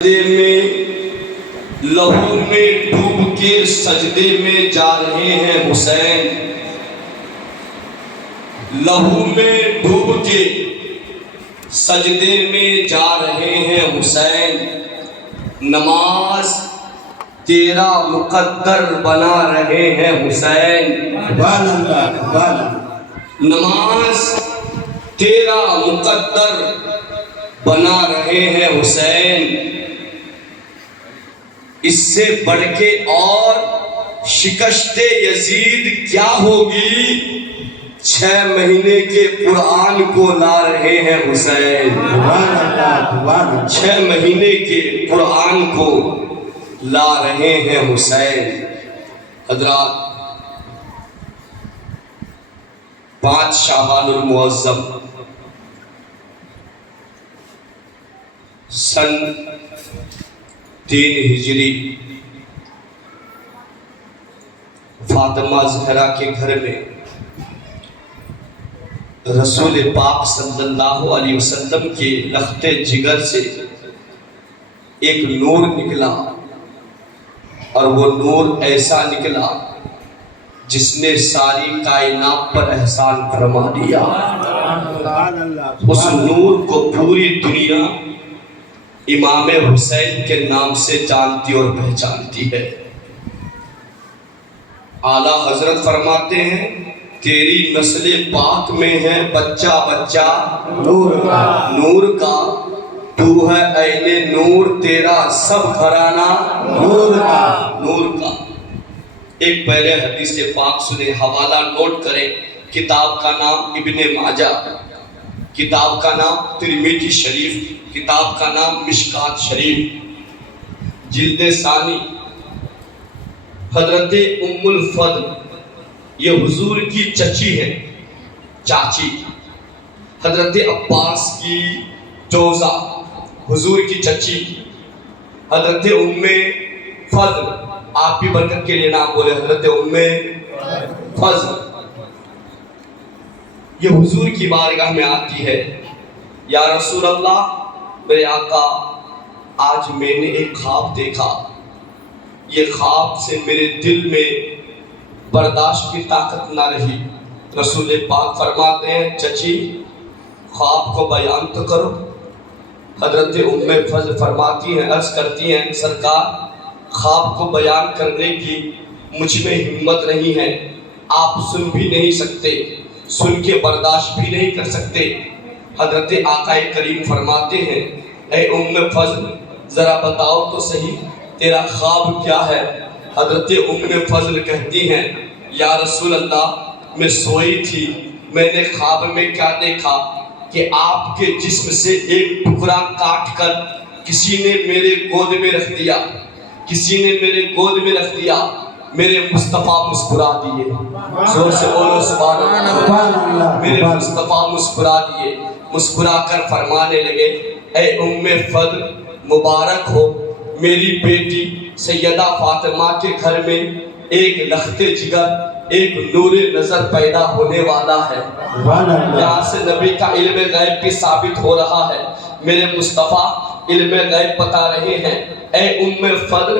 میں لہو میں ڈوب کے سجدے میں جا رہے ہیں حسین، لہو میں ڈوب کے سجدے میں جا رہے ہیں حسین، نماز تیرا مقدر بنا رہے ہیں حسین، نماز تیرا مقدر بنا رہے ہیں حسین۔ اس سے بڑھ کے اور شکست یزید کیا ہوگی، 6 مہینے کے قرآن کو لا رہے ہیں حسین، 6 مہینے کے قرآن کو لا رہے ہیں حسین۔ حضرات، 5 شعبان المعظم سن 3 ہجری فاطمہ زہرا کے گھر میں رسول پاک صلی اللہ علیہ وسلم کے لخت جگر سے ایک نور نکلا، اور وہ نور ایسا نکلا جس نے ساری کائنات پر احسان فرما دیا۔ اس نور کو پوری دنیا امام حسین کے نام سے جانتی اور پہچانتی ہے۔ اعلیٰ حضرت فرماتے ہیں، تیری نسل پاک میں ہے بچہ بچہ نور کا، تو ہے عین نور، تیرا سب گھرانہ نور کا۔ ایک پہلے حدیث پاک سنے، حوالہ نوٹ کریں۔ کتاب کا نام ابن ماجہ، کتاب کا نام ترمذی شریف، کتاب کا نام مشکات شریف، جلد ثانی۔ حضرت ام الفضل یہ حضور کی چچی ہے، چاچی، حضرت عباس کی جوزہ، حضور کی چچی، حضرت ام فضل۔ آپ بھی برکت کے لیے نام بولے، حضرت ام فضل یہ حضور کی بارگاہ میں آتی ہے، یا رسول اللہ، میرے آقا، آج میں نے ایک خواب دیکھا، یہ خواب سے میرے دل میں برداشت کی طاقت نہ رہی۔ رسول پاک فرماتے ہیں، چچی خواب کو بیان تو کرو۔ حضرت ام فضل فرماتی ہیں، عرض کرتی ہیں، سرکار خواب کو بیان کرنے کی مجھ میں ہمت نہیں ہے، آپ سن بھی نہیں سکتے، سن کے برداشت بھی نہیں کر سکتے۔ حضرت آقا کریم فرماتے ہیں، اے ام فضل ذرا بتاؤ تو صحیح تیرا خواب کیا ہے۔ حضرت ام فضل کہتی ہیں، یا رسول اللہ، میں سوئی تھی، میں نے خواب میں کیا دیکھا کہ آپ کے جسم سے ایک ٹکڑا کاٹ کر کسی نے میرے گود میں رکھ دیا، کسی نے میرے گود میں رکھ دیا، میرے مصطفیٰ مسکرا دیے۔ زور سے بولو سبحان اللہ۔ میرے مصطفیٰ مسکرا دیے، مسکرا کر فرمانے لگے، اے ام فضل مبارک ہو، میری بیٹی سیدہ فاطمہ کے گھر میں ایک لخت جگر، ایک نور نظر پیدا ہونے والا ہے۔ یہاں سے نبی کا علم غیب بھی ثابت ہو رہا ہے، میرے مصطفیٰ علم غیب بتا رہے ہیں۔ اے ام فضل،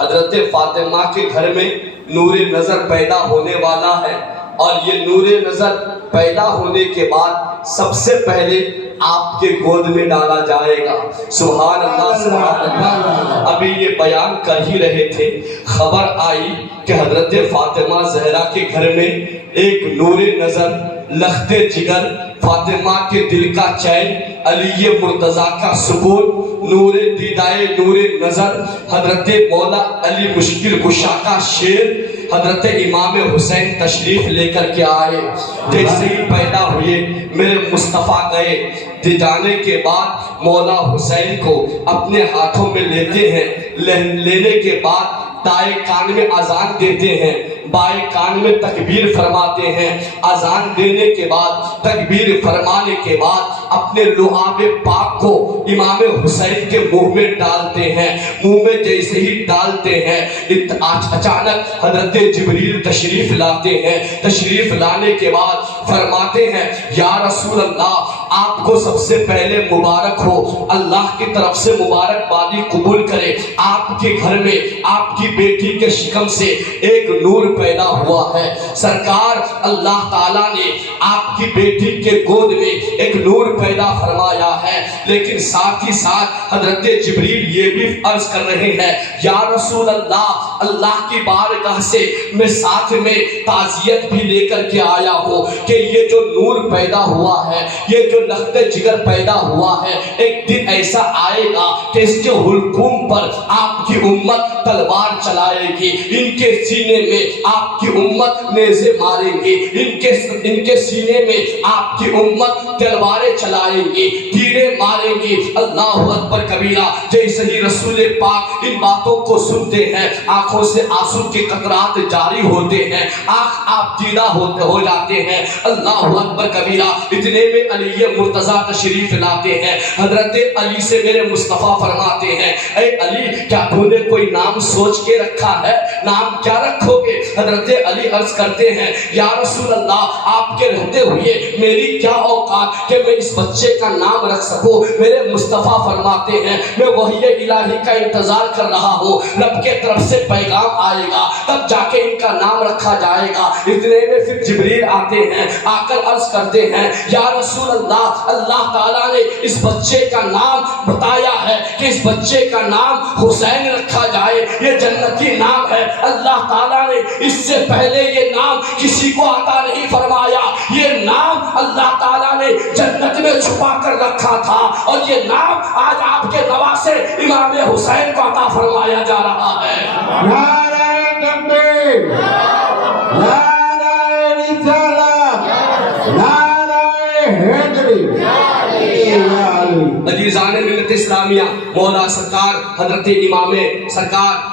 حضرت فاطمہ کے گھر میں نور نظر پیدا ہونے والا ہے، اور یہ نور نظر پیدا ہونے کے بعد سب سے پہلے آپ کے گود میں ڈالا جائے گا۔ سبحان اللہ، سبحان اللہ۔ ابھی یہ بیان کر ہی رہے تھے، خبر آئی کہ حضرت فاطمہ زہرا کے گھر میں ایک نور نظر، لخت جگر، فاطمہ کے دل کا چین، علی مرتضیٰ کا سکون، نور دیدائے نور نظر، حضرت مولا علی مشکل کشا کا شیر، حضرت امام حسین تشریف لے کر کے آئے۔ جیسے ہی پیدا ہوئے میرے مصطفیٰ گئے، جانے کے بعد مولا حسین کو اپنے ہاتھوں میں لیتے ہیں، لینے کے بعد دائیں کان میں اذان دیتے ہیں، بائیں کان میں تکبیر فرماتے ہیں۔ اذان دینے کے بعد، تکبیر فرمانے کے بعد اپنے لعاب پاک کو امام حسین کے منہ میں ڈالتے ہیں۔ منہ میں جیسے ہی ڈالتے ہیں، اچانک حضرت جبریل تشریف لاتے ہیں۔ تشریف لانے کے بعد فرماتے ہیں، یا رسول اللہ، آپ کو سب سے پہلے مبارک ہو، اللہ کی طرف سے مبارکبادی قبول کرے۔ آپ کے گھر میں آپ کی بیٹی کے شکم سے ایک نور پیدا ہوا ہے۔ سرکار اللہ تعالیٰ نے آپ کی بیٹی کے گود میں ایک نور پیدا فرمایا ہے، لیکن ساتھ ہی ساتھ حضرت جبریل یہ بھی عرض کر رہے ہیں، یا رسول اللہ، اللہ کی بارگاہ سے میں ساتھ میں تعزیت بھی لے کر کے آیا ہوں کہ یہ جو نور پیدا ہوا ہے، یہ جو لخت جگر پیدا ہوا ہے، ایک دن ایسا آئے گا کہ اس کے حلقوم پر آپ کی امت تلوار چلائے گی، ان کے سینے میں آپ کی امت نیزے ماریں گی، ان کے سینے میں آپ کی امت تلواریں چلائیں گی، تیرے ماریں گی۔ اللہ اکبر کبیرہ۔ جیسے ہی رسول پاک ان باتوں کو سنتے ہیں، آنکھوں سے آنسو کے قطرات جاری ہوتے ہیں، آنکھ آپ دیدہ ہو جاتے ہیں۔ اللہ اکبر کبیرہ۔ اتنے میں علی مرتضیٰ تشریف لاتے ہیں۔ حضرت علی سے میرے مصطفیٰ فرماتے ہیں، اے علی، کیا تو نے کوئی نام سوچ کے رکھا ہے؟ نام کیا رکھو گے؟ حضرت علی عرض کرتے ہیں، یا رسول اللہ، آپ کے رہتے ہوئے میری کیا اوقات کہ میں اس بچے کا نام رکھ سکوں؟ میرے مصطفیٰ فرماتے ہیں، میں وحی الہی کا انتظار کر رہا ہوں، رب کے طرف سے پیغام آئے گا، تب جا کے ان کا نام رکھا جائے گا۔ اتنے میں پھر جبریل آتے ہیں، آ کر عرض کرتے ہیں، یا رسول اللہ، اللہ تعالیٰ نے اس بچے کا نام بتایا ہے کہ اس بچے کا نام حسین رکھا جائے، یہ جنتی نام ہے۔ اللہ تعالیٰ نے اس سے پہلے یہ نام کسی کو عطا نہیں فرمایا، یہ نام اللہ تعالیٰ نے جنت میں چھپا کر رکھا تھا، اور یہ نام آج آپ کے نواسے امام حسین کو عطا فرمایا جا رہا ہے۔ نعرہ تکبیر، نعرہ رسالت، نعرہ حیدری۔ عزیزان ملت اسلامیہ، مولا سرکار حضرت امام سرکار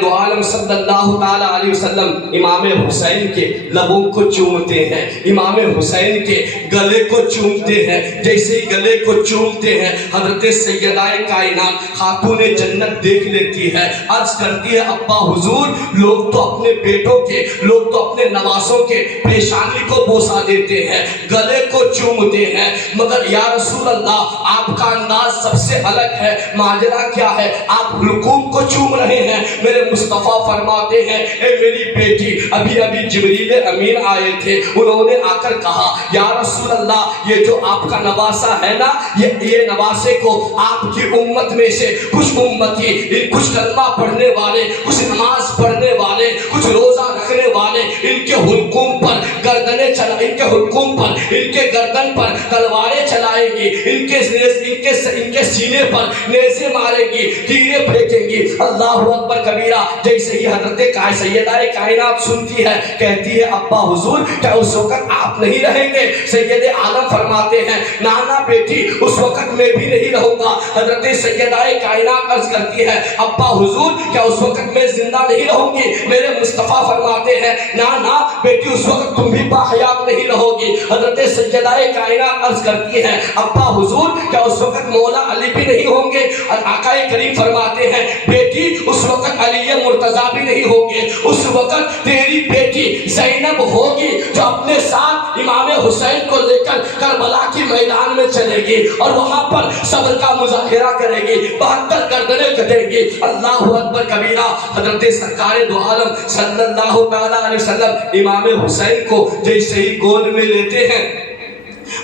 دو عالم صلی اللہ تعالی علیہ وسلم امام حسین کے لبوں کو چومتے ہیں، امام حسین کے گلے کو چومتے ہیں۔ جیسے ہی گلے کو چومتے ہیں، حضرت سیدہ کائنات خاتون جنت دیکھ لیتی ہے، عرض کرتی ہے، ابا حضور، لوگ تو اپنے بیٹوں کے، لوگ تو اپنے نواسوں کے پیشانی کو بوسا دیتے ہیں، گلے کو چومتے ہیں، مگر یا رسول اللہ، آپ کا انداز سب سے الگ ہے۔ ماجرا کیا ہے؟ آپ حلقوم کو چوم رہے ہیں۔ میرے مصطفیٰ فرماتے ہیں، اے میری بیٹی، ابھی جبریل امین آئے تھے، انہوں نے آ کر کہا، یا رسول اللہ، یہ جو آپ کا نواسا ہے نا، یہ نواسے کو آپ کی امت میں سے کچھ امتی، کچھ کلمہ پڑھنے والے، کچھ نماز پڑھنے والے، کچھ روزہ رکھنے والے، ان کے حلقوم پر گردنیں چلا، ان کے حلقوم پر، ان کے گردن پر تلواریں چلائیں گی، ان کے سینے پر نیزے ماریں گی، تیرے پھینکیں گی۔ اللہ اکبر کبیرہ۔ جیسے ہی حضرت سیدہ کائنات سنتی ہے، کہتی ہے، ابا حضور، کیا اس وقت آپ نہیں رہیں گے؟ سید عالم فرماتے ہیں، نانا بیٹی، اس وقت میں بھی نہیں رہوں گا۔ حضرت سیدہ کائنات عرض کرتی ہے، ابا حضور، کیا اس وقت میں زندہ نہیں رہوں گی؟ میرے مصطفیٰ فرماتے ہیں، نانا بیٹی، اس وقت تم بھی باحیات نہیں رہو گی۔ حضرت سیدہ کائنات عرض کرتی ہے، ابا حضور، کیا اس وقت مولا علی بھی نہیں ہوں گے؟ آقا کریم فرماتے ہیں، بیٹی، اس وقت علی مرتضیٰ بھی نہیں ہوں گے، اس وقت تیری بیٹی زینب ہوگی، جو اپنے ساتھ امام حسین کو لے کر کربلا کی میدان میں چلے گی، اور وہاں پر صبر کا مظاہرہ کرے گی، 72 گردنیں کٹیں گی۔ اللہ اکبر کبیرہ۔ حضرت سرکار دو عالم صلی اللہ تعالی علیہ وسلم امام حسین کو جیسے ہی گود میں لیتے ہیں،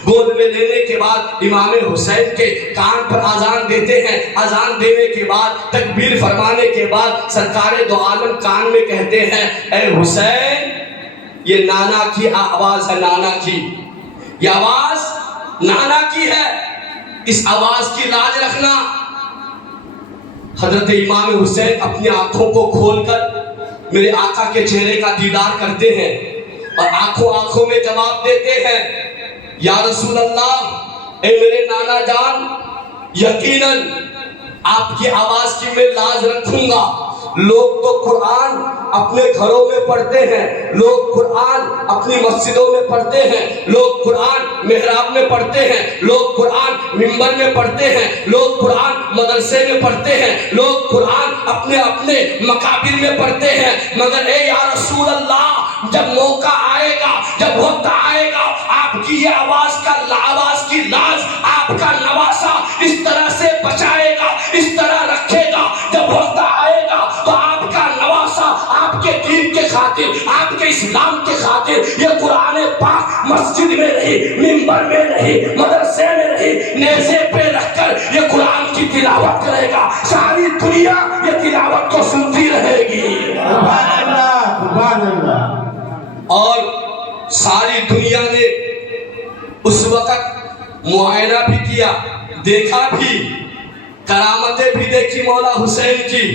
گود میں لینے کے بعد امام حسین کے کان پر اذان دیتے ہیں، اذان دینے کے بعد تکبیر فرمانے کے بعد سرکار دو عالم کان میں کہتے ہیں، اے حسین، یہ نانا کی آواز ہے، نانا کی یہ آواز نانا کی ہے، اس آواز کی لاج رکھنا۔ حضرت امام حسین اپنی آنکھوں کو کھول کر میرے آقا کے چہرے کا دیدار کرتے ہیں، اور آنکھوں میں جواب دیتے ہیں، یا رسول اللہ، اے میرے نانا جان، یقیناً آپ کی آواز کی میں لاج رکھوں گا۔ لوگ تو قرآن اپنے گھروں میں پڑھتے ہیں، لوگ قرآن اپنی مسجدوں میں پڑھتے ہیں، لوگ قرآن محراب میں پڑھتے ہیں، لوگ قرآن منبر میں پڑھتے ہیں، لوگ قرآن مدرسے میں پڑھتے ہیں، لوگ قرآن اپنے مقابر میں پڑھتے ہیں، مگر اے یا رسول اللہ، جب موقع آئے گا، جب وقت آئے گا، آپ کی یہ آواز کی لاز آپ کا نواسا اس طرح سے بچائے گا، اس طرح رکھے گا، جب وقت آئے گا تو آپ کا نواسا آپ کے دین کے خاطر، آپ کے اسلام کے خاطر یہ قرآن پاک مسجد میں نہیں، منبر میں نہیں، مدرسے میں نہیں، نیزے پہ رکھ کر یہ قرآن کی تلاوت کرے گا، ساری دنیا یہ تلاوت کو سنتی رہے گی۔ سبحان اللہ، سبحان اللہ۔ اور ساری دنیا نے اس وقت معائنہ بھی کیا، دیکھا بھی، کرامتیں بھی دیکھی مولا حسین کی،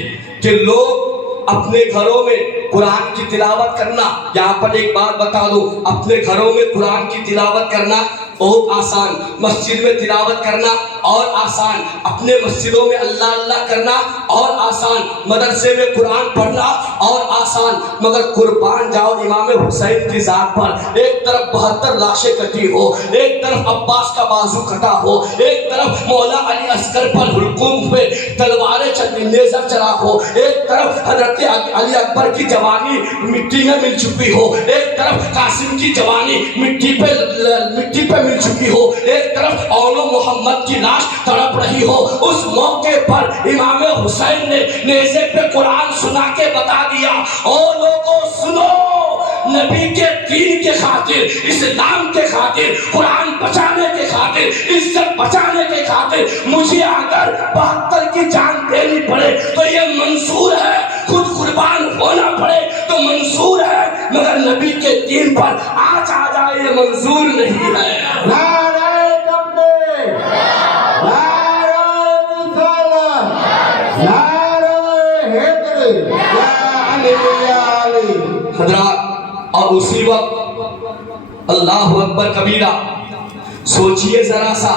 کہ لوگ اپنے گھروں میں قرآن کی تلاوت کرنا، یہاں پر ایک بات بتا دو، اپنے گھروں میں قرآن کی تلاوت کرنا بہت آسان، مسجد میں تلاوت کرنا اور آسان، اپنے مسجدوں میں اللہ اللہ کرنا اور آسان، مدرسے میں قرآن پڑھنا اور آسان، مگر قربان جاؤ امام حسین کی ذات پر، ایک طرف 72 لاشیں کٹی ہو، ایک طرف عباس کا بازو کٹا ہو، ایک طرف مولا علی اصغر پر حلقوم پہ تلواریں نیزہ چلا ہو، ایک طرف حضرت علی اکبر کی جوانی مٹی میں مل چکی ہو، ایک طرف قاسم کی جوانی مٹی پہ مل چکی ہو، ایک طرف اولو محمد کی لاش تڑپ رہی ہو، اس موقع پر امام حسین نے نیزے پہ قرآن سنا کے بتا دیا، او لوگوں سنو، نبی کے دین کے خاطر، اسلام کے خاطر، قرآن بچانے کے خاطر، عزت بچانے کے خاطر مجھے اگر 72 کی جان دینی پڑے تو یہ منظور ہے، خود قربان ہونا پڑے تو منظور ہے، مگر نبی کے دین پر آج آ جائے یہ منظور نہیں ہے۔ نعرہ تکبیر، نعرہ رسالت، نعرہ حیدری، یا علی یا علی۔ حضرات، اور اسی وقت اللہ اکبر کبیرہ، سوچئے ذرا سا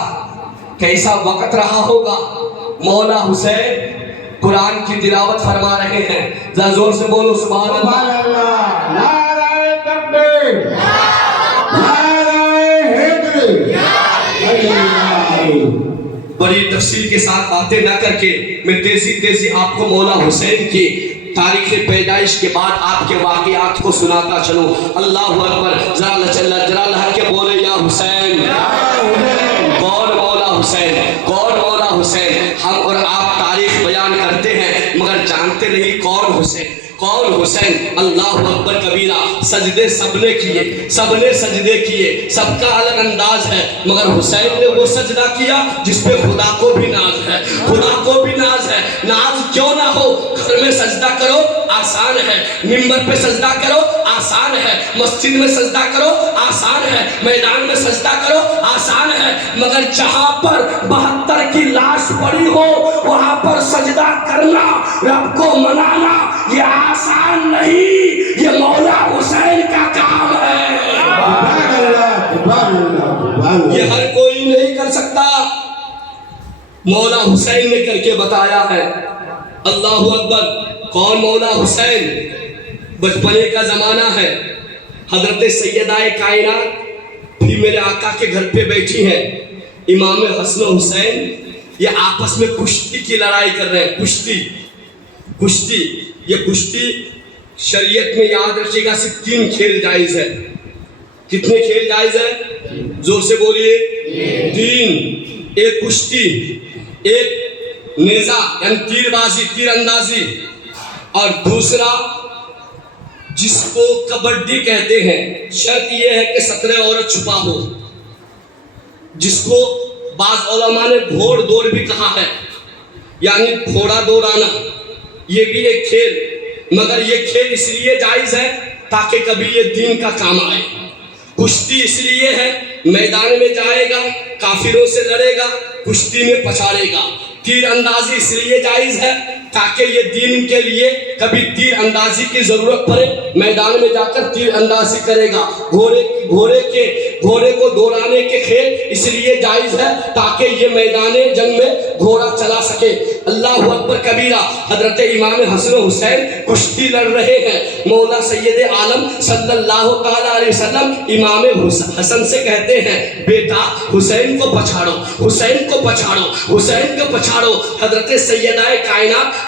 کیسا وقت رہا ہوگا، مولا حسین قرآن کی تلاوت فرما رہے ہیں، ذرا زور سے بولو سبحان اللہ۔ سبحان اللہ، نعرہ تکبیر، نعرہ حیدری، بڑی تفصیل کے ساتھ باتیں نہ کر کے میں تیزی آپ کو مولا حسین کی تاریخ پیدائش کے بعد آپ کے واقعات کو سناتا چلوں۔ اللہ اکبر، ذرا لہر کے بولے یا حسین۔ کون مولا حسین؟ کون مولا حسین؟ ہم اور آپ تاریخ بیان کرتے ہیں مگر جانتے نہیں کون حسین، کون حسین۔ اللہ اکبر کبیرہ، سجدے سب نے کیے، سب نے سجدے کیے، سب کا الگ انداز ہے، مگر حسین نے وہ سجدہ کیا جس پہ خدا کو بھی ناز ہے، خدا کو بھی ناز ہے۔ ناز کیوں نہ ہو، گھر میں سجدہ کرو آسان ہے، ممبر پہ سجدہ کرو آسان ہے، مسجد میں سجدہ کرو آسان ہے، میدان میں سجدہ کرو آسان ہے، مگر جہاں پر 72 کی لاش پڑی ہو وہاں پر سجدہ کرنا، رب کو منانا یہ آسان نہیں، یہ مولا حسین کا کام ہے۔ سبحان اللہ، سبحان اللہ، سبحان اللہ۔ یہ ہر کوئی نہیں کر سکتا، مولا حسین نے کر کے بتایا ہے۔ اللہ اکبر۔ کون مولا حسین؟ بچپنے کا زمانہ ہے، حضرت سیدہ کائنات بھی میرے آقا کے گھر پہ بیٹھی ہیں، امام حسن و حسین یہ آپس میں کشتی کی لڑائی کر رہے ہیں۔ کشتی، یہ کشتی شریعت میں یاد رکھیے گا صرف 3 کھیل جائز ہے۔ کتنے کھیل جائز ہے؟ زور سے بولیے۔ 3، ایک کشتی، ایک نیزہ یعنی تیر بازی، تیر اندازی، اور دوسرا جس کو کبڈی کہتے ہیں، شرط یہ ہے کہ 17 عورت چھپا ہو، جس کو بعض علماء نے گھوڑ دوڑ بھی کہا ہے، یعنی گھوڑا دوڑانا، یہ بھی ایک کھیل، مگر یہ کھیل اس لیے جائز ہے تاکہ کبھی یہ دین کا کام آئے۔ کشتی اس لیے ہے میدان میں جائے گا، کافروں سے لڑے گا، کشتی میں پچھاڑے گا۔ تیر اندازی اس لیے جائز ہے تاکہ یہ دین کے لیے کبھی تیر اندازی کی ضرورت پڑے، میدان میں جا کر تیر اندازی کرے گا۔ گھوڑے کو دوڑانے کے کھیل اس لیے جائز ہے تاکہ یہ میدان جنگ میں گھوڑا چلا سکے۔ اللہ اکبر کبیرہ، حضرت امام حسن و حسین کشتی لڑ رہے ہیں، مولا سید عالم صلی اللہ تعالیٰ علیہ وسلم امام حسن سے کہتے ہیں بیٹا حسین کو پچھاڑو، حسین کو پچھاڑو، حسین کو پچھاڑو۔ حضرت سیدہ کائنات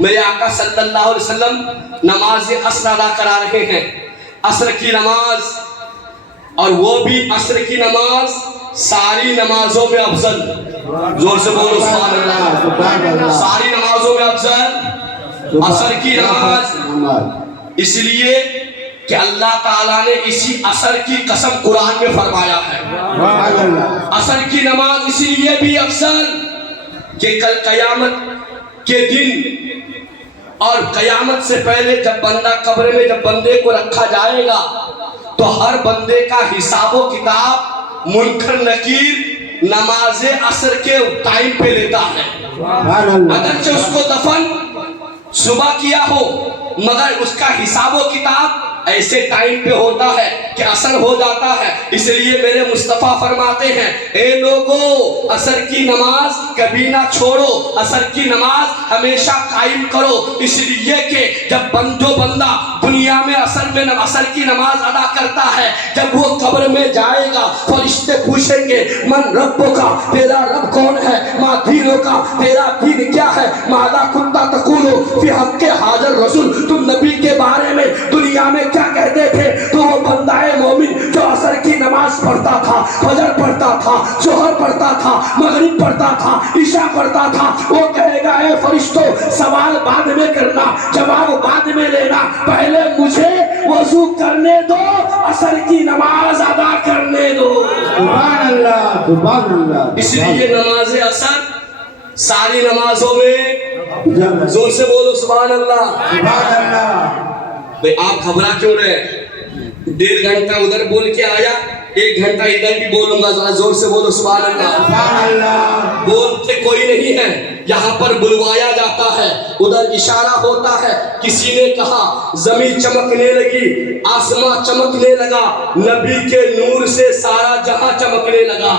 میرے آقا صلی اللہ علیہ وسلم نماز عصر ادا کرا رہے ہیں، عصر کی نماز، اور وہ بھی عصر کی نماز ساری نمازوں میں افضل، زور سے بولو سبحان اللہ، ساری نمازوں میں افضل عصر کی نماز، اس لیے کہ اللہ تعالیٰ نے اسی عصر کی قسم قرآن میں فرمایا ہے۔ عصر کی نماز اسی لیے بھی افضل کہ کل قیامت کے دن اور قیامت سے پہلے جب بندہ قبر میں جب بندے کو رکھا جائے گا تو ہر بندے کا حساب و کتاب منکر نکیر نماز عصر کے ٹائم پہ لیتا ہے۔ اگرچہ اس کو دفن صبح کیا ہو مگر اس کا حساب و کتاب ایسے ٹائم پہ ہوتا ہے کہ عصر ہو جاتا ہے۔ اس لیے میرے مصطفیٰ فرماتے ہیں اے لوگو عصر کی نماز کبھی نہ چھوڑو، عصر کی نماز ہمیشہ قائم کرو، اس لیے کہ جب جو بندہ دنیا میں عصر کی نماز ادا کرتا ہے جب وہ قبر میں جائے گا فرشتے پوچھیں گے من ربوں کا، تیرا رب کون ہے، ما دینوں کا، تیرا دین کیا ہے، ماذا کنتا تقولو فی حق حاضر رسول، تم نبی کے بارے میں دنیا میں کیا کہتے تھے؟ تو وہ بندہ مومن جو عصر کی نماز پڑھتا تھا، فجر پڑھتا تھا، ظہر پڑھتا تھا، مغرب پڑھتا تھا، عشاء پڑھتا تھا، وہ کہے گا اے فرشتوں سوال بعد میں کرنا، جواب بعد میں لینا، پہلے مجھے وضو کرنے دو، عصر کی نماز ادا کرنے دو۔ سبحان اللہ سبحان اللہ۔ اس لیے نماز عصر ساری نمازوں میں، زور سے بولو سبحان اللہ سبحان اللہ۔ بھئی آپ گھبرا کیوں رہے؟ 1.5 گھنٹہ ادھر بول کے آیا، 1 گھنٹہ ادھر بھی بولوں گا، ذرا زور سے بولو سبحان اللہ سبحان اللہ۔ بولتے کوئی نہیں ہے، یہاں پر بلوایا جاتا ہے، ادھر اشارہ ہوتا ہے۔ کسی نے کہا زمین چمکنے لگی، آسمان چمکنے لگا، نبی کے نور سے سارا جہاں چمکنے لگا،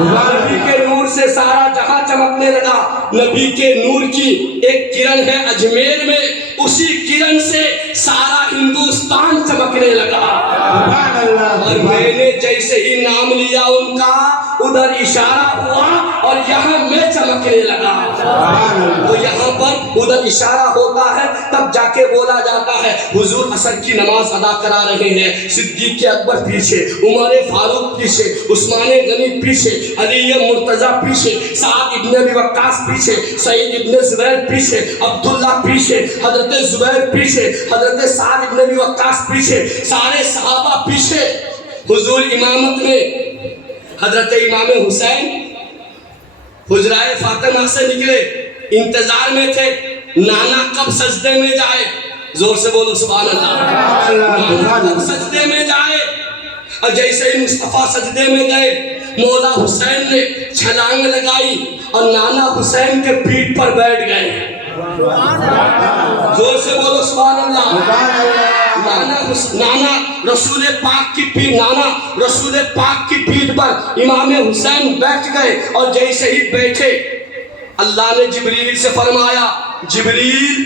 نبی کے نور سے سارا جہاں چمکنے لگا۔ نبی کے نور کی ایک کرن ہے اجمیر میں، اسی کرن سے سارا ہندوستان چمکنے لگا۔ اور میں نے جیسے ہی نام لیا ان کا ادھر اشارہ ہوا اور یہاں میں چمکنے لگا۔ تو یہاں پر ادھر اشارہ ہوتا ہے تب جا کے بولا جاتا ہے حضور عصر کی نماز ادا کرا رہے ہیں، صدیق اکبر پیچھے، عمر فاروق پیچھے، عثمان غنی پیچھے، علی مرتضیٰ پیچھے، سعد ابن ابی وقاص پیچھے، سعید ابن زبیر پیچھے، عبداللہ پیچھے، حضرت زبیر پیچھے، حضرت سعد ابن ابی وقاص پیچھے، سارے صحابہ پیچھے۔ حضور امامت میں حضرت امام حسین حجرائے فاطمہ سے نکلے، انتظار میں تھے نانا کب سجدے میں جائے، زور سے بولو سبحان اللہ، نانا کب سجدے میں جائے۔ اور جیسے ہی مصطفیٰ سجدے میں گئے مولا حسین نے چھلانگ لگائی اور نانا حسین کے پیٹھ پر بیٹھ گئے، زور سے بولو سبحان اللہ۔ نانا رسول پاک کی پیٹھ پر امام حسین بیٹھ گئے، اور جیسے ہی بیٹھے اللہ نے جبریل سے فرمایا جبریل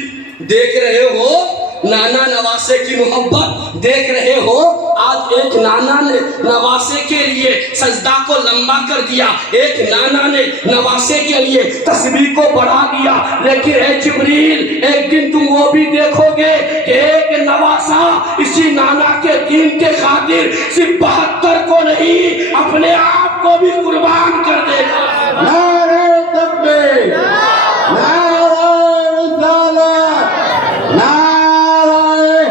دیکھ رہے ہو نانا نواسے کی محبت، دیکھ رہے ہو آج ایک نانا نے نواسے کے لیے سجدہ کو لمبا کر دیا، ایک نانا نے نواسے کے لیے تسبیح کو بڑھا دیا، لیکن اے جبریل ایک دن تم وہ بھی دیکھو گے کہ ایک نواسا اسی نانا کے دین کے خاطر صرف 72 کو نہیں اپنے آپ کو بھی قربان کر دے گا۔ نعرہ تکبیر، نعرہ رسالت، نعرہ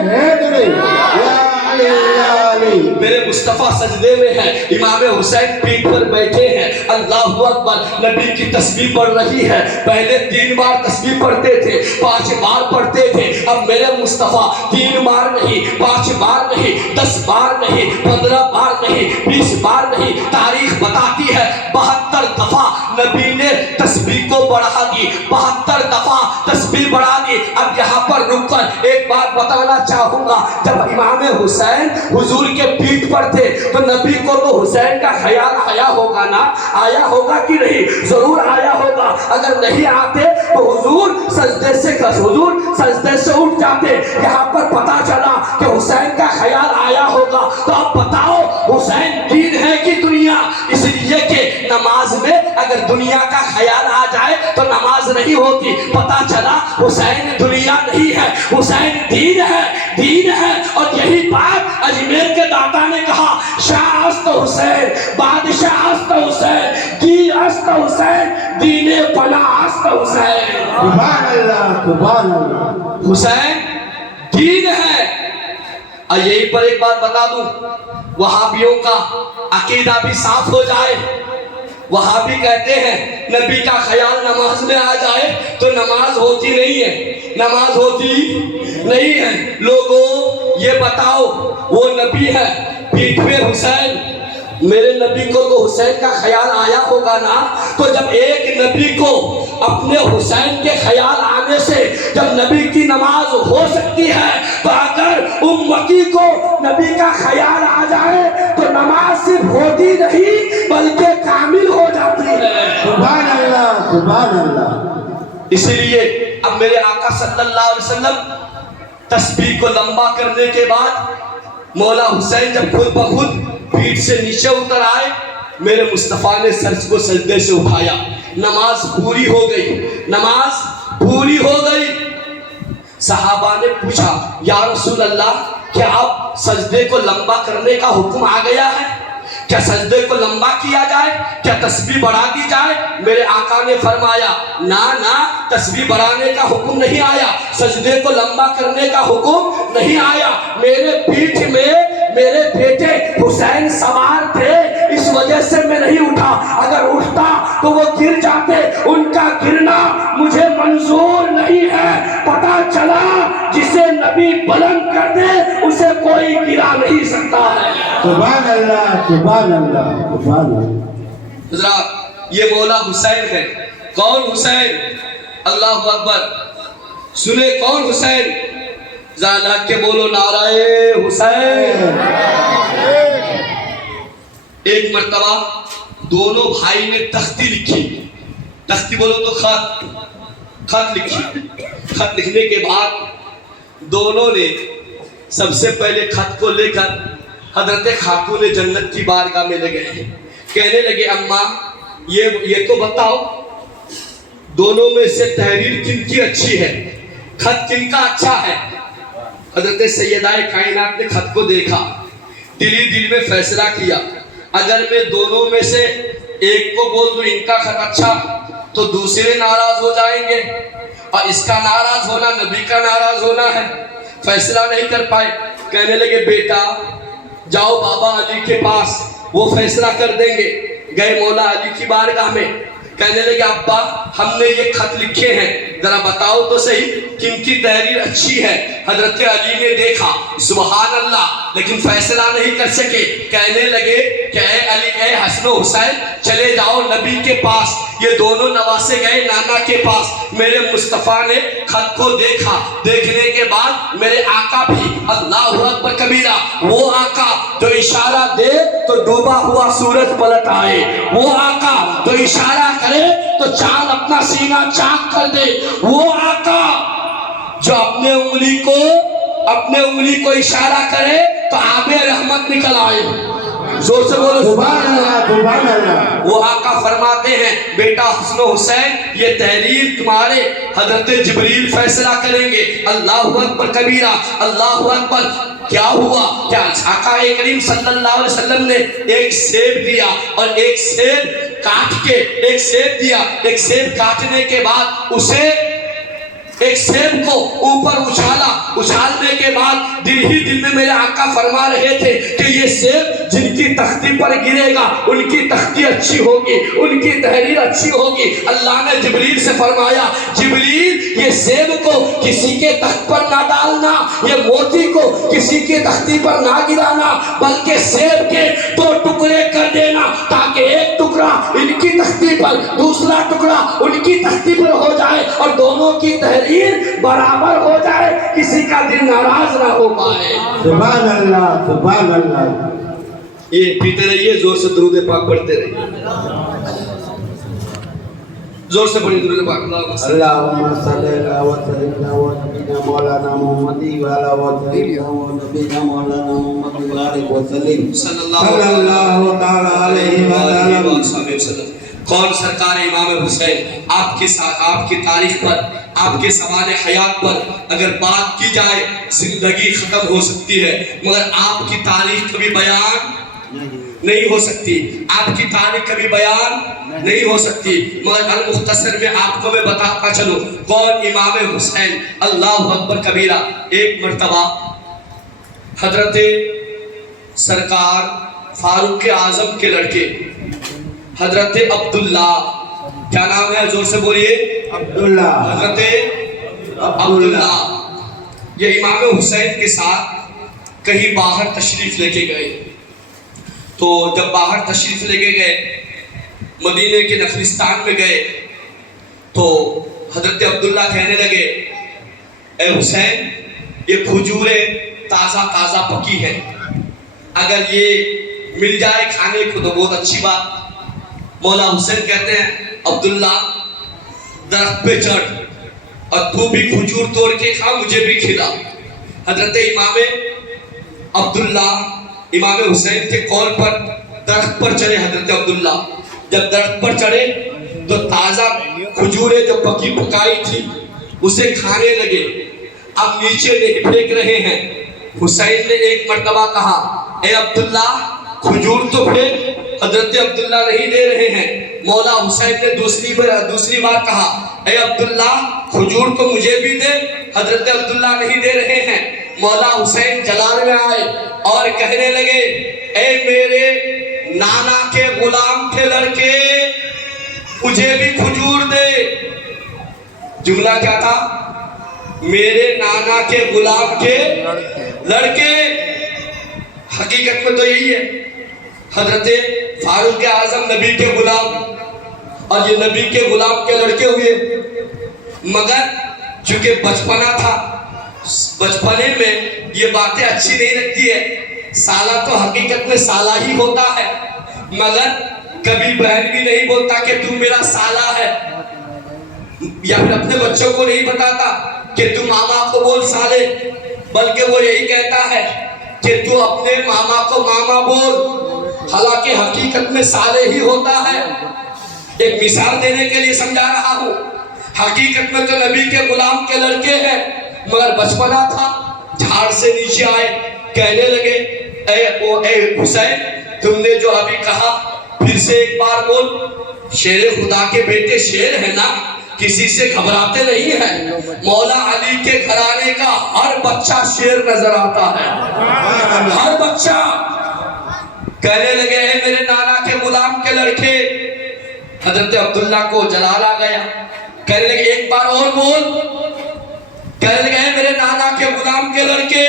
حیدری، یا علی یا علی۔ میرے مصطفیٰ سجدے میں ہیں، امام حسین پیٹھ پر بیٹھے ہیں، اللہ اکبر، نبی کی تسبیح پڑھ رہی ہے۔ پہلے 3 بار تسبیح پڑھتے تھے، 5 بار پڑھتے تھے، اب میرے مصطفیٰ 3 بار نہیں، 5 بار نہیں، 10 بار نہیں، 15 بار نہیں، 20 بار نہیں، تاریخ بتاتی ہے 72 دفعہ نبی نے تسبیح کو بڑھا دی، 72 دفعہ تسبیح بڑھا دی۔ اب یہاں پر رک کر ایک بات بتانا چاہوں گا، جب امام حسین حضور کے پیٹھ پر تھے تو نبی کو تو حسین کا خیال آیا ہوگا نا، آیا ہوگا کہ نہیں؟ ضرور آیا ہوگا، اگر نہیں آتے تو حضور سجدے سے اٹھ جاتے، یہاں پر پتا چلا کہ حسین کا خیال آیا ہوگا۔ تو اب بتاؤ حسین دین ہے کہ دنیا؟ اس لیے کہ نماز میں اگر دنیا کا خیال آ جائے تو نماز نہیں ہوتی۔ پتا چلا چلا حسین دنیا نہیں ہے، حسین دین ہے، دین ہے۔ اور یہی بات اجمیر کے داتا نے کہا، شاہ است حسین، بادشاہ است حسین، دی است حسین، دین پناہ است حسین۔ سبحان اللہ سبحان اللہ۔ حسین دین ہے۔ اور یہی پر ایک بات بتا دوں، وہابیوں کا عقیدہ بھی صاف ہو جائے۔ وہابی کہتے ہیں نبی کا خیال نماز میں آ جائے تو نماز ہوتی نہیں ہے، نماز ہوتی نہیں ہے۔ لوگوں یہ بتاؤ، وہ نبی ہے، پیٹھ پہ حسین، میرے نبی کو تو حسین کا خیال آیا ہوگا نا؟ تو جب ایک نبی کو اپنے حسین کے خیال آنے سے جب نبی کی نماز ہو سکتی ہے، تو اگر امتی کو نبی کا خیال آ جائے تو نماز صرف ہوتی نہیں بلکہ کامل ہو جاتی ہے۔ سبحان اللہ سبحان اللہ۔ اسی لیے اب میرے آقا صلی اللہ علیہ وسلم تسبیح کو لمبا کرنے کے بعد مولا حسین جب خود بخود پیٹھ سے نیچے اتر آئے، میرے مصطفیٰ نے سر کو سجدے سے اٹھایا، نماز پوری ہو گئی، نماز پوری ہو گئی۔ صحابہ نے پوچھا یا رسول اللہ، کیا اب سجدے کو لمبا کرنے کا حکم آ گیا ہے؟ کیا سجدے کو لمبا کیا جائے؟ کیا تسبیح بڑھا دی جائے؟ میرے آقا نے فرمایا نا نا، تسبیح بڑھانے کا حکم نہیں آیا، سجدے کو لمبا کرنے کا حکم نہیں آیا۔ میرے پیٹھ میں میرے بیٹے حسین سوار تھے، اس وجہ سے میں نہیں اٹھا، اگر اٹھتا تو وہ گر جاتے، ان کا گرنا مجھے منظور نہیں ہے۔ پتہ چلا جسے نبی بلند کر دے اسے کوئی گرا نہیں سکتا ہے۔ سبحان اللہ سبحان اللہ سبحان اللہ۔ حضرات یہ مولا حسین ہے۔ کون حسین؟ اللہ اکبر۔ سنے کون حسین؟ ذرا کے بولو نعرہ حسین۔ ایک مرتبہ دونوں بھائی نے تختی لکھی، تختی بولو تو خط لکھی۔ خط لکھنے کے بعد دونوں نے سب سے پہلے خط کو لے کر حضرت خاتون جنت کی بارگاہ میں لے گئے، کہنے لگے اماں یہ تو بتاؤ دونوں میں سے تحریر کن کی اچھی ہے، خط کن کا اچھا ہے؟ حضرت سیدہ کائنات نے خط کو دیکھا، دل ہی دل میں فیصلہ کیا، اگر میں دونوں میں سے ایک کو بول دوں ان کا خط اچھا تو دوسرے ناراض ہو جائیں گے، اور اس کا ناراض ہونا نبی کا ناراض ہونا ہے۔ فیصلہ نہیں کر پائے، کہنے لگے بیٹا جاؤ بابا علی کے پاس، وہ فیصلہ کر دیں گے۔ گئے مولا علی کی بارگاہ میں، کہنے لگے ابا ہم نے یہ خط لکھے ہیں، ذرا بتاؤ تو صحیح کن کی تحریر اچھی ہے۔ حضرت علی نے دیکھا، سبحان اللہ، لیکن فیصلہ نہیں کر سکے، کہنے لگے کہ اے علی، اے حسن و حسین، چلے جاؤ نبی کے پاس۔ یہ دونوں نواسے گئے نانا کے پاس، میرے مصطفیٰ نے خط کو دیکھا، دیکھنے کے بعد میرے آقا بھی، اللہ اکبر کبیرہ، وہ آقا جو اشارہ دے تو ڈوبا ہوا سورج پلٹ آئے، وہ آقا جو اشارہ کرے تو چاند اپنا سینہ چاک کر دے، وہ آقا جو اپنے انگلی کو اشارہ کرے تو آب رحمت نکل آئے۔ زور سے بولو سبحان اللہ سبحان اللہ۔ وہ آقا فرماتے ہیں بیٹا حسن و حسین یہ تحریر تمہارے حضرت جبریل فیصلہ کریں گے۔ اللہ اکبر کبیرہ، اللہ اکبر۔ کیا ہوا؟ کیا آقا کریم صلی اللہ علیہ وسلم نے ایک سیب دیا اور ایک سیب کاٹ کے ایک سیب دیا، ایک سیب کاٹنے کے بعد اسے ایک سیب کو اوپر اچھالنے کے بعد دل ہی دل میں میرے آقا فرما رہے تھے کہ یہ سیب جن کی تختی پر گرے گا ان کی تختی اچھی ہوگی، ان کی تحریر اچھی ہوگی۔ اللہ نے جبریل سے فرمایا جبریل یہ سیب کو کسی کے تخت پر نہ ڈالنا، یہ موتی کو کسی کے تختی پر نہ گرانا، بلکہ سیب کے 2 ٹکڑے کر دینا تاکہ ایک ٹکڑا ان کی تختی پر، دوسرا ٹکڑا ان کی تختی پر ہو جائے اور دونوں کی تحریر برابر ہو جائے، کسی کا دل ناراض نہ ہو پائے۔ سبحان اللہ سبحان اللہ۔ یہ پیتے رہیے، زور سے درود پاک پڑھتے رہیے، زور سے پڑھیں درود پاک۔ اللہم صلی اللہ وسلم علی مولانا محمد وعلی نبینا مولانا محمد وعلی وسلم صلی اللہ تعالی علیہ وسلم۔ کون سرکار امام حسین آپ کی تاریخ پر آپ کے سوال حیات پر اگر بات کی جائے زندگی ختم ہو سکتی ہے، مگر آپ کی تاریخ کبھی بیان نہیں ہو سکتی، آپ کی تاریخ کبھی بیان نہیں ہو سکتی۔ مگر المختصر میں آپ کو میں بتاتا چلوں کون امام حسین، اللہ اکبر کبیرہ۔ ایک مرتبہ حضرت سرکار فاروق اعظم کے لڑکے حضرت عبداللہ، کیا نام ہے زور سے بولیے؟ عبداللہ، حضرت عبداللہ یہ امام حسین کے ساتھ کہیں باہر تشریف لے کے گئے۔ تو جب باہر تشریف لے کے گئے، مدینے کے نخلستان میں گئے، تو حضرت عبداللہ کہنے لگے اے حسین یہ کھجوریں تازہ تازہ پکی ہیں، اگر یہ مل جائے کھانے کو تو بہت اچھی بات۔ مولا حسین کہتے ہیں عبداللہ درخت پہ چڑھ اور تو بھی کھجور توڑ کے کھا، مجھے بھی کھلا۔ حضرت امام عبداللہ امام حسین کے قول پر درخت پر چڑھے حضرت عبداللہ۔ جب درخت پر چڑھے تو تازہ کھجوریں جو پکی پکائی تھی اسے کھانے لگے، اب نیچے نہیں پھینک رہے ہیں۔ حسین نے ایک مرتبہ کہا اے عبداللہ کھجور تو پھینک، حضرت عبداللہ نہیں دے رہے ہیں۔ مولا حسین نے دوسری بار کہا اے عبداللہ کھجور تو مجھے بھی دے، حضرت عبداللہ نہیں دے رہے ہیں۔ مولا حسین جلال میں آئے اور کہنے لگے اے میرے نانا کے غلام کے لڑکے مجھے بھی کھجور دے۔ جملہ کیا تھا؟ میرے نانا کے غلام کے لڑکے۔ حقیقت میں تو یہی ہے، حضرت فاروق اعظم نبی کے غلام اور یہ نبی کے غلام کے لڑکے ہوئے، مگر چونکہ بچپنا تھا، بچپنے میں یہ باتیں اچھی نہیں لگتی ہے۔ سالہ تو حقیقت میں سالہ ہی ہوتا ہے، مگر کبھی بہن بھی نہیں بولتا کہ تم میرا سالہ ہے، یا پھر اپنے بچوں کو نہیں بتاتا کہ تم ماما کو بول سالے، بلکہ وہ یہی کہتا ہے کہ تو اپنے ماما کو ماما بول، حالانکہ حقیقت میں سالے ہی ہوتا ہے۔ ایک مثال دینے کے لیے سمجھا رہا ہوں، حقیقت میں تو نبی کے غلام کے لڑکے ہیں، مگر بچپنا تھا، جھاڑ سے نیچے آئے، کہنے لگے اے حسین تم نے جو ابھی کہا پھر سے ایک بار بول۔ شیر خدا کے بیٹے شیر ہے نا، کسی سے گھبراتے نہیں ہیں۔ مولا علی کے گھرانے کا ہر بچہ شیر نظر آتا ہے، ہر بچہ۔ کہنے لگے اے میرے نانا کے غلام کے لڑکے، حضرت عبداللہ کو جلال آ گیا، کہنے لگے ایک بار اور بول۔ کہنے لگے اے میرے نانا کے غلام کے لڑکے،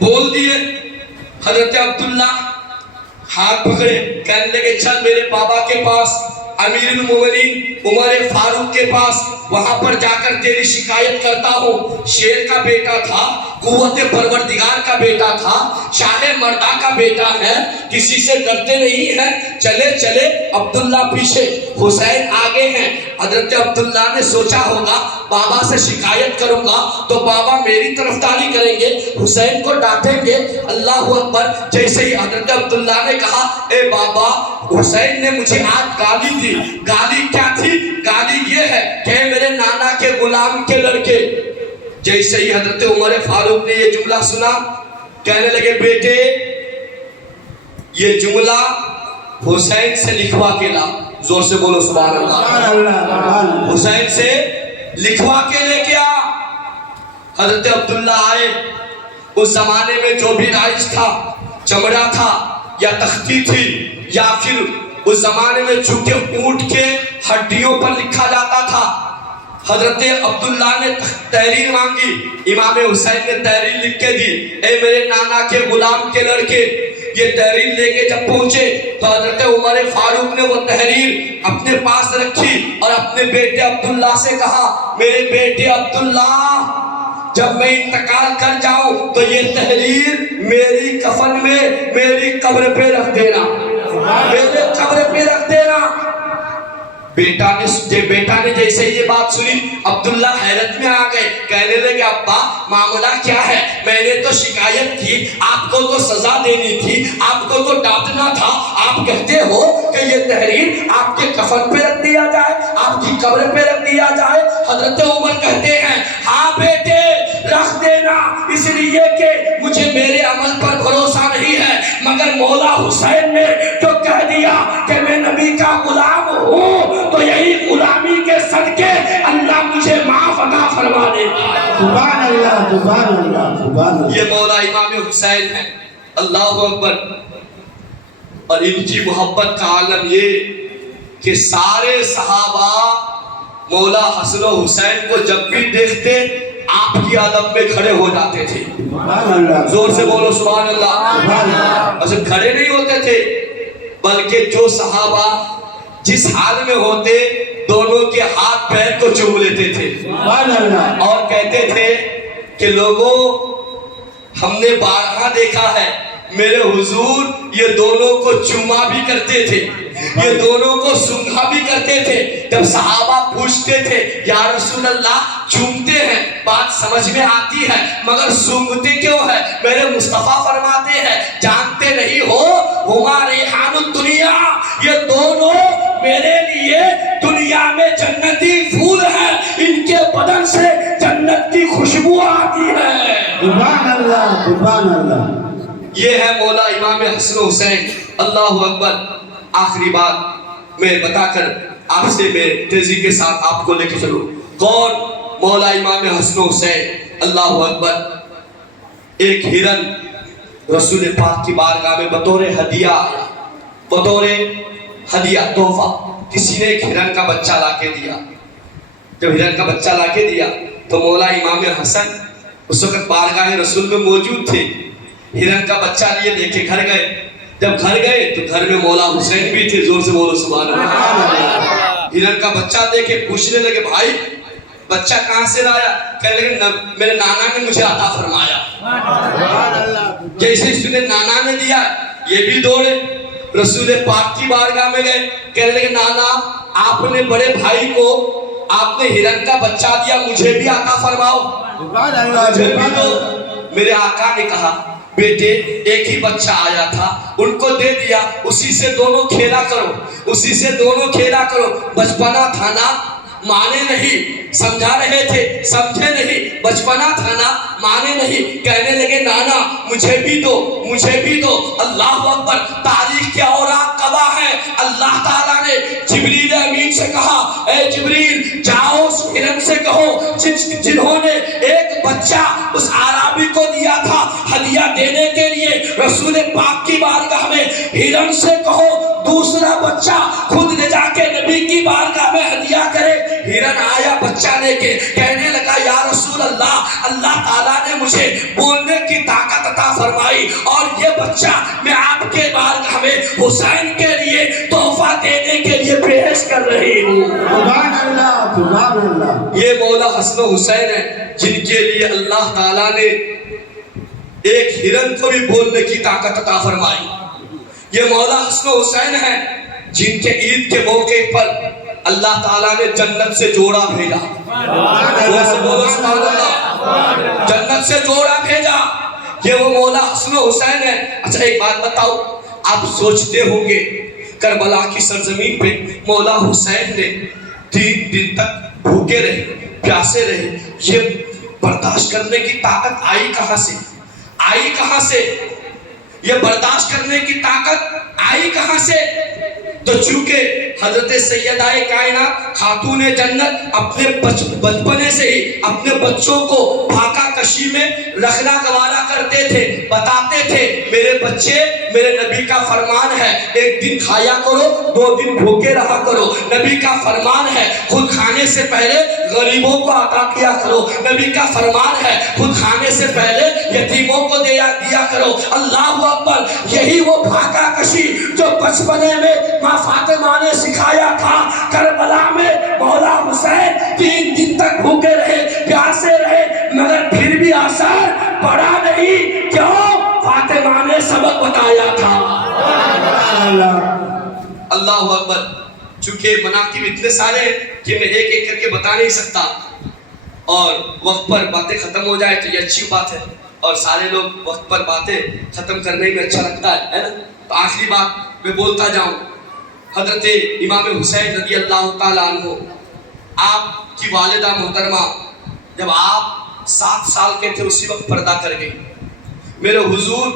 بول دیے۔ حضرت عبداللہ ہاتھ پکڑے، کہنے لگے چل میرے بابا کے پاس، امیر المومنین عمر فاروق کے پاس، وہاں پر جا کر تیری شکایت کرتا ہوں۔ شیر کا بیٹا تھا، قوت پروردگار کا بیٹا تھا، شاہ مردہ کا بیٹا ہے، کسی سے ڈرتے نہیں ہیں۔ چلے چلے عبداللہ پیچھے، حسین آگے ہیں۔ حضرت عبداللہ نے سوچا ہوگا بابا سے شکایت کروں گا تو بابا میری طرفداری کریں گے، حسین کو ڈانٹیں گے۔ اللہ اکبر، جیسے ہی حضرت عبداللہ نے کہا اے بابا حسین نے مجھے آج گالی دی، گالی کیا تھی؟ گالی یہ ہے کہ میرے نانا کے غلام کے لڑکے۔ جیسے ہی حضرت عمر فاروق نے یہ جملہ سنا، کہنے لگے بیٹے یہ جملہ حسین سے لکھوا کے لا۔ زور سے بولو سبحان اللہ۔ حسین سے لکھوا کے لے کے آ۔ حضرت عبداللہ آئے۔ اس زمانے میں جو بھی رائج تھا، چمڑا تھا یا تختی تھی، یا پھر اس زمانے میں چونکہ اونٹ کے ہڈیوں پر لکھا جاتا تھا۔ حضرت عبداللہ نے تحریر مانگی، امام حسین نے تحریر لکھ کے دی، اے میرے نانا کے غلام کے لڑکے۔ یہ تحریر لے کے جب پہنچے تو حضرت عمر فاروق نے وہ تحریر اپنے پاس رکھی اور اپنے بیٹے عبداللہ سے کہا میرے بیٹے عبداللہ جب میں انتقال کر جاؤں تو یہ تحریر میری کفن میں میری قبر پہ رکھ دینا، میرے قبر پہ رکھ دینا۔ بیٹا نے جیسے یہ بات سنی عبداللہ حیرت میں آ گئے، کہنے لگے ابا معاملہ کیا ہے؟ میں نے تو شکایت کی، آپ کو تو سزا دینی تھی، آپ کو تو ڈانٹنا تھا، آپ کہتے ہو کہ یہ تحریر آپ کے کفن پہ رکھ دیا جائے، آپ کی قبر پہ رکھ دیا جائے۔ حضرت عمر کہتے ہیں ہاں بیٹے رکھ دینا، اس لیے کہ مجھے میرے عمل پر بھروسہ نہیں ہے، مگر مولا حسین نے جو کہہ دیا کہ میں نبی کا غلام ہوں تو یہی غلامی کے صدقے اللہ مجھے معاف عطا فرما دے۔ سبحان اللہ، سبحان اللہ، سبحان اللہ۔ یہ مولا امام حسین ہے، اللہ اکبر۔ اور ان کی محبت کا عالم یہ کہ سارے صحابہ مولا حسن و حسین کو جب بھی دیکھتے آپ کی عالم میں کھڑے ہو جاتے تھے۔ سبحان اللہ، زور سے بولو سبحان اللہ۔ سبحان اللہ۔ اصل کھڑے نہیں ہوتے تھے، بلکہ جو صحابہ جس حال میں ہوتے دونوں کے ہاتھ پیر کو چوم لیتے تھے سبحان اللہ۔ اور کہتے تھے کہ لوگوں ہم نے بارہا دیکھا ہے میرے حضور یہ دونوں کو چوما بھی کرتے تھے، یہ دونوں کو سونگھا بھی کرتے تھے۔ جب صحابہ پوچھتے تھے یا رسول اللہ چومتے ہیں بات سمجھ میں آتی ہے مگر سونگھتے کیوں ہے؟ میرے مصطفیٰ فرماتے ہیں جانتے نہیں ہو ہما ریحان الدنیا، یہ دونوں میرے لیے دنیا میں جنتی پھول ہیں، ان کے بدن سے جنت کی خوشبو آتی ہے۔ سبحان اللہ، سبحان اللہ۔ یہ ہے مولا امام حسن و حسین، اللہ اکبر۔ آخری بات میں بتا کر آپ سے میں تیزی کے ساتھ آپ کو لے کے چلوں، کون مولا امام حسن و حسین، اللہ اکبر۔ ایک ہرن رسول پاک کی بارگاہ میں بطور ہدیہ آیا، بطور ہدیہ تحفہ کسی نے ایک ہرن کا بچہ لا کے دیا۔ جب ہرن کا بچہ لا کے دیا تو مولا امام حسن اس وقت بارگاہ رسول میں موجود تھے، ہرن کا بچہ لیے لے کے گھر گئے۔ جب گھر گئے تو گھر میں مولا حسین بھی تھے، زور سے بولو سبحان اللہ۔ ہرن کا بچہ دیکھ کے پوچھنے لگے بھائی بچہ کہاں سے لایا؟ کہنے لگے میرے نانا نے مجھے عطا فرمایا۔ جیسے اس نے نانا نے دیا یہ بھی دوڑے رسول پاک کی بارگاہ میں گئے، کہنے لگے نانا آپ نے بڑے بھائی کو آپ نے ہرن کا بچہ دیا، مجھے بھی عطا فرماؤ، مجھے بھی دو۔ میرے آقا نے کہا بیٹے ایک ہی بچہ آیا تھا ان کو دے دیا، اسی سے دونوں کھیلا کرو، اسی سے دونوں کھیلا کرو۔ بچپنا تھا نا مانے نہیں، سمجھا رہے تھے سمجھے نہیں، بچپنا تھا نا مانے نہیں، کہنے لگے نانا مجھے بھی دو، مجھے بھی دو۔ اللہ اکبر۔ تاریخ کے اوراق گواہ ہے، اللہ تعالیٰ نے جبریل امین سے کہا اے جبریل جاؤ اس ہرن سے کہو جنہوں نے ایک بچہ اس عربی کو دیا تھا ہدیہ دینے کے لیے رسول پاک کی بارگاہ میں، ہرن سے کہو دوسرا بچہ خود لے جا کے نبی کی بارگاہ میں ہدیہ کرے۔ ہرن آیا بچہ لے کے، کہنے لگا یا رسول اللہ اللہ تعالیٰ نے مجھے بولنے کی طاقت عطا فرمائی اور یہ بچہ میں آپ کے بارگاہ میں حسین کے لیے تحفہ دینے کے لیے پیش کر رہی ہوں۔ سبحان اللہ، سبحان اللہ۔ یہ مولا حسن و حسین ہے جن کے لیے اللہ تعالیٰ نے ایک ہرن کو بھی بولنے کی طاقت عطا فرمائی۔ یہ مولا حسن و حسین ہے جن کے عید کے موقع پر اللہ تعالیٰ نے جنت سے جوڑا بھیجا، جنت سے جوڑا بھیجا۔ یہ وہ مولا حسن و حسین ہے۔ اچھا ایک بات بتاؤ، آپ سوچتے ہوں گے کربلا کی سرزمین پہ مولا حسین نے 3 دن تک بھوکے رہے پیاسے رہے، یہ برداشت کرنے کی طاقت آئی کہاں سے؟ آئی کہاں سے؟ یہ برداشت کرنے کی طاقت آئی کہاں سے؟ تو چونکہ حضرت سیدہ کائنات خاتون جنت اپنے بچپنے سے ہی اپنے بچوں کو بھاکا کشی میں رکھنا گوارا کرتے تھے، بتاتے تھے میرے بچے میرے نبی کا فرمان ہے 1 دن کھایا کرو 2 دن بھوکے رہا کرو، نبی کا فرمان ہے خود کھانے سے پہلے غریبوں کو عطا کیا کرو، نبی کا فرمان ہے خود کھانے سے پہلے یتیموں کو دیا کرو۔ اللہ اکبر۔ یہی وہ بھاکا کشی جو بچپنے میں ماں فاطمہ نے سکھایا تھا، کربلا میں مولا حسین 3 دن تک بھوکے رہے پیاسے رہے مگر پھر بھی اثر پڑا نہیں، کیوں؟ فاطمہ نے سبق بتایا تھا۔ اللہ اکبر۔ چونکہ مناقب اتنے سارے ہیں کہ میں ایک ایک کر کے بتا نہیں سکتا، اور وقت پر باتیں ختم ہو جائے تو یہ اچھی بات ہے، اور سارے لوگ وقت پر باتیں ختم کرنے میں اچھا لگتا ہے نا۔ تو آخری بات میں بولتا جاؤں، حضرت امام حسین رضی اللہ تعالیٰ عنہ، آپ کی والدہ محترمہ جب آپ 7 سال کے تھے اسی وقت پردہ کر گئی۔ میرے حضور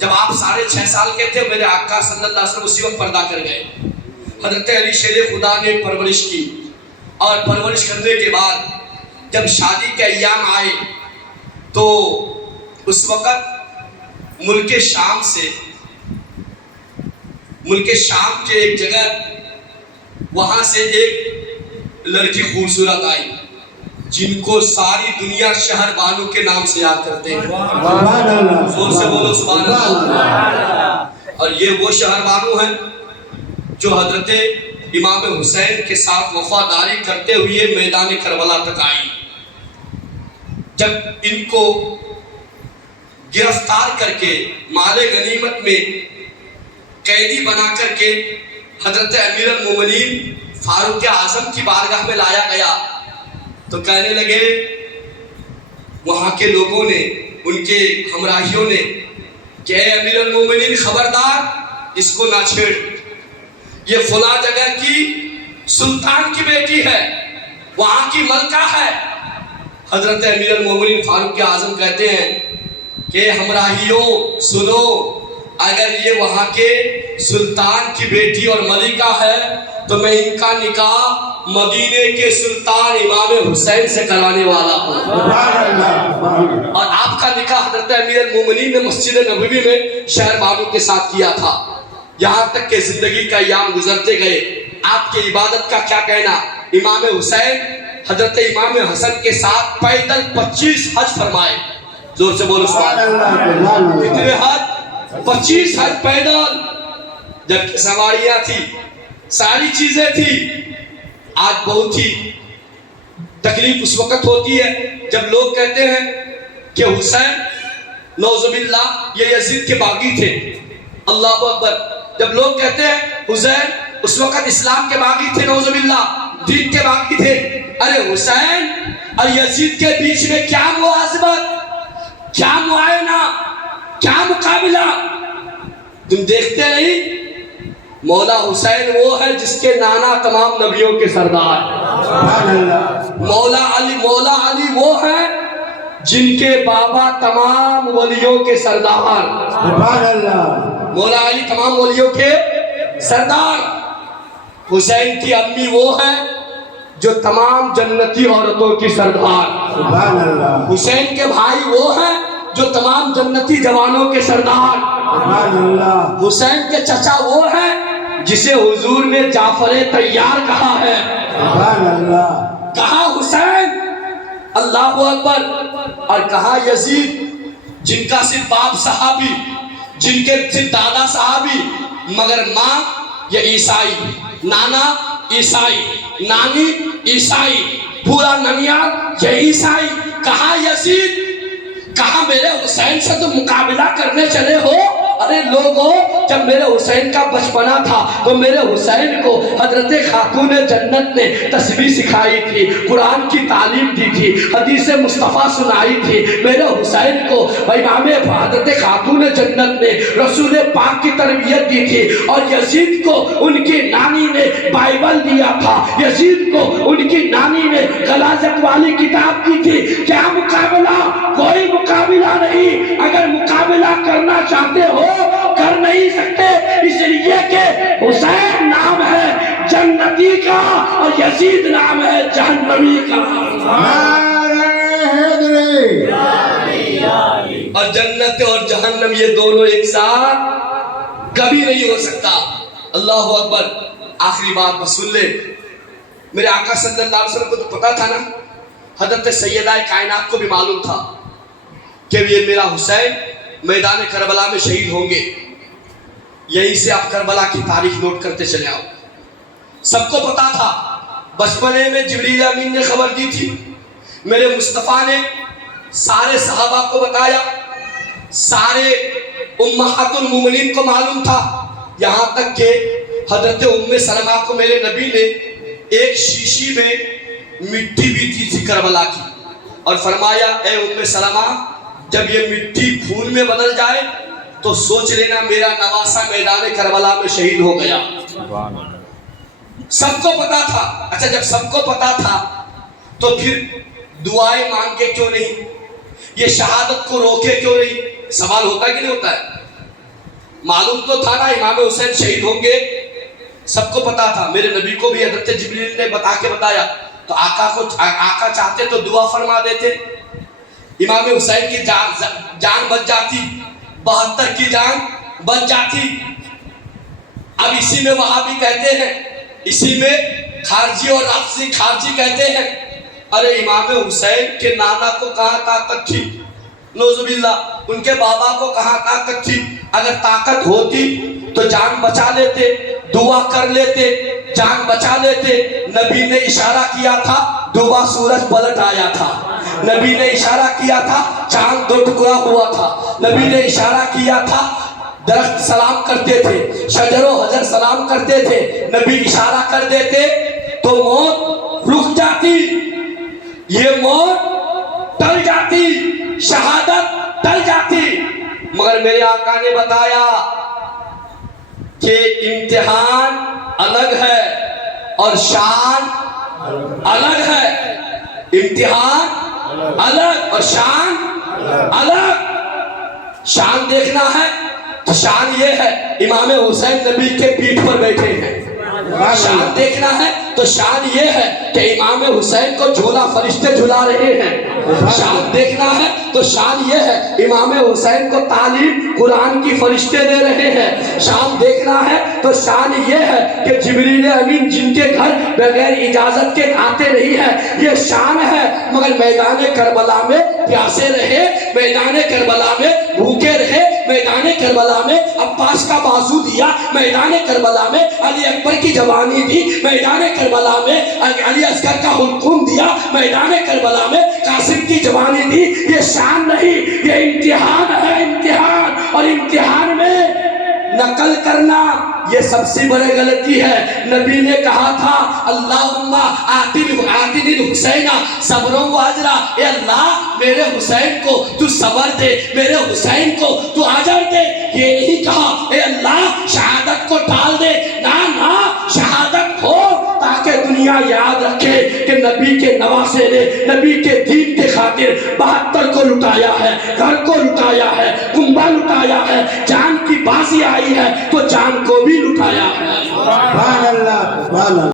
جب آپ 6.5 سال کے تھے میرے آقا صلی اللہ علیہ وسلم اسی وقت پردہ کر گئے۔ حضرت علی شیر خدا نے پرورش کی، اور پرورش کرنے کے بعد جب شادی کے ایام آئے تو اس وقت ملک شام کے ایک جگہ وہاں سے ایک لڑکی خوبصورت آئی جن کو ساری دنیا شہر بانو کے نام سے یاد کرتے ہیں۔ زور سے بولو سبحان اللہ۔ اور یہ وہ شہر بانو ہیں جو حضرت امام حسین کے ساتھ وفاداری کرتے ہوئے میدان کربلا تک آئی۔ جب ان کو گرفتار کر کے مال غنیمت میں قیدی بنا کر کے حضرت امیر المومنین فاروق اعظم کی بارگاہ میں لایا گیا تو کہنے لگے وہاں کے لوگوں نے، ان کے ہمراہیوں نے کہ اے امیر المومنین خبردار اس کو نہ چھیڑ، یہ فلاں جگہ کی سلطان کی بیٹی ہے، وہاں کی ملکہ ہے۔ حضرت امیر المومنین فاروق اعظم کہتے ہیں کہ ہمراہیوں سنو، اگر یہ وہاں کے سلطان کی بیٹی اور ملکہ ہے تو میں ان کا نکاح مدینے کے سلطان امام حسین سے کروانے والا ہوں، اور آپ کا نکاح حضرت امیر المومنین نے مسجد نبوی میں شہر بانو کے ساتھ کیا تھا۔ یہاں تک کہ زندگی کا ایام گزرتے گئے، آپ کی عبادت کا کیا کہنا، امام حسین حضرت امام حسن کے ساتھ پیدل 25 حج فرمائے۔ زور سے بولو سبحان اللہ۔ کتنے حج؟ 25 حج پیدل، جب سواریاں تھی، ساری چیزیں تھی۔ آج بہت ہی تکلیف اس وقت ہوتی ہے جب لوگ کہتے ہیں کہ حسین نعوذ باللہ یہ یزید کے باغی تھے، اللہ اکبر۔ جب لوگ کہتے ہیں حسین اس وقت اسلام کے باغی تھے، نعوذ باللہ دین کے باغی تھے، ارے حسین اور یزید کے بیچ میں کیا موازنت، کیا معائنہ، کیا مقابلہ؟ تم دیکھتے نہیں مولا حسین وہ ہے جس کے نانا تمام نبیوں کے سردار، مولا علی وہ ہے جن کے بابا تمام ولیوں کے سردار، مولا علی تمام ولیوں کے سردار۔ حسین کی امی وہ ہے جو تمام جنتی عورتوں کی سردار، حسین کے بھائی وہ ہیں جو تمام جنتی جوانوں کے سردار، حسین کے چچا وہ ہیں جسے حضور نے جعفر طیار کہا ہے۔ کہا حسین اللہ اکبر، اور کہا یزید جن کا صرف باپ صحابی، جن کے صرف دادا صحابی، مگر ماں یہ عیسائی، نانا عیسائی، نانی عیسائی، پورا ننیال یہ عیسائی۔ کہا یزید، کہا میرے حسین سے تم مقابلہ کرنے چلے ہو؟ ارے لوگوں، جب میرے حسین کا بچپنا تھا تو میرے حسین کو حضرت خاتون جنت نے تسبیح سکھائی تھی، قرآن کی تعلیم دی تھی، حدیث مصطفیٰ سنائی تھی۔ میرے حسین کو امام حضرت خاتون جنت نے رسول پاک کی تربیت دی تھی، اور یزید کو ان کی نانی نے بائبل دیا تھا، یزید کو ان کی نانی نے غلاظت والی کتاب دی تھی۔ کیا مقابلہ؟ کوئی مقابلہ نہیں۔ اگر مقابلہ کرنا چاہتے ہو کر نہیں سکتے، اس لیے کہ حسین نام ہے جنتی کا اور یزید نام ہے جہنمی کا۔ اور جنت اور جہنم یہ دونوں ایک ساتھ کبھی نہیں ہو سکتا۔ اللہ اکبر۔ آخری بات بس سن لے، میرے آقا صلی اللہ علیہ وسلم کو تو پتا تھا نا، حضرت سیدہ کائنات کو بھی معلوم تھا کہ یہ میرا حسین میدان کربلا میں شہید ہوں گے۔ یہیں سے آپ کربلا کی تاریخ نوٹ کرتے چلے آؤ۔ سب کو پتا تھا، بچپنے میں جبریل امین نے خبر دی تھی، میرے مصطفیٰ نے سارے صحابہ کو بتایا، سارے امہات المومنین کو معلوم تھا، یہاں تک کہ حضرت ام سلمہ کو میرے نبی نے ایک شیشی میں مٹی بھی دی تھی کربلا کی، اور فرمایا اے ام سلمہ جب یہ مٹی خون میں بدل جائے تو سوچ لینا میرا نواسہ میدان کربلا میں شہید ہو گیا۔ سب کو پتا تھا۔ اچھا جب سب کو پتا تھا تو پھر دعائیں مانگ کے کیوں نہیں، یہ شہادت کو روکے کیوں نہیں؟ سوال ہوتا ہے کہ نہیں ہوتا ہے؟ معلوم تو تھا نا امام حسین شہید ہوں گے، سب کو پتا تھا۔ میرے نبی کو بھی حضرت جبریل نے بتا کے بتایا تو آقا چاہتے تو دعا فرما دیتے، امام حسین کی جان بچ جاتی، 72 کی جان بچ جاتی۔ اب اسی میں وہابی کہتے ہیں، اسی میں خارجی اور رافضی خارجی کہتے ہیں ارے امام حسین کے نانا کو کہاں طاقت تھی، نعوذ باللہ ان کے بابا کو کہاں طاقت تھی؟ اگر طاقت ہوتی تو جان بچا لیتے، دعا کر لیتے، جان بچا لیتے۔ نبی نے اشارہ کیا تھا ڈوبا سورج پلٹ آیا تھا، نبی نے اشارہ کیا تھا چاند 2 ٹکڑا ہوا تھا، نبی نے اشارہ کیا تھا درخت سلام کرتے تھے، شجر و حجر سلام کرتے تھے، نبی اشارہ کر دیتے تو موت رک جاتی، یہ موت ٹل جاتی، شہادت ٹل جاتی۔ مگر میرے آقا نے بتایا کہ امتحان الگ ہے اور شان الگ ہے، امتحان الگ اور شان الگ۔ شان دیکھنا ہے تو شان یہ ہے امام حسین نبی کے پیٹھ پر بیٹھے ہیں، شان دیکھنا ہے تو شان یہ ہے کہ امام حسین کو جھولا فرشتے جھلا رہے ہیں، شان دیکھنا ہے تو شان یہ ہے امام حسین کو تعلیم قرآن کی فرشتے دے رہے ہیں، شان دیکھنا ہے تو شان یہ ہے کہ جبریل امین جن کے گھر بغیر اجازت کے آتے نہیں ہیں، یہ شان ہے۔ مگر میدان کربلا میں پیاسے رہے، میدان کربلا میں بھوکے رہے، میدان کربلا میں عباس کا بازو دیا، میدان کربلا میں علی اکبر کی جوانی دی، میدان کربلا میں علی اصغر کا حکم دیا، میدان کربلا میں قاسم کی جوانی دی۔ یہ شان نہیں، یہ امتحان ہے، امتحان، اور امتحان میں نقل کرنا یہ سب سے بڑی غلطی ہے۔ نبی نے کہا تھا اللہم آتنی الحسین صبرا و اجرا، اے اللہ میرے حسین کو تو صبر دے، میرے حسین کو تو اجر دے۔ یہ نہیں کہا اے اللہ شہادت کو ٹال دے، نہ شہادت ہو تاکہ دنیا یاد رکھے کہ نبی کے نواسے نے نبی کے دین کے خاطر 72 کو لٹایا ہے، گھر کو لٹایا ہے، کنبہ لٹایا ہے، جان کی بازی آئی ہے تو جان کو بھی لٹایا ہے۔ سبحان اللہ، سبحان اللہ۔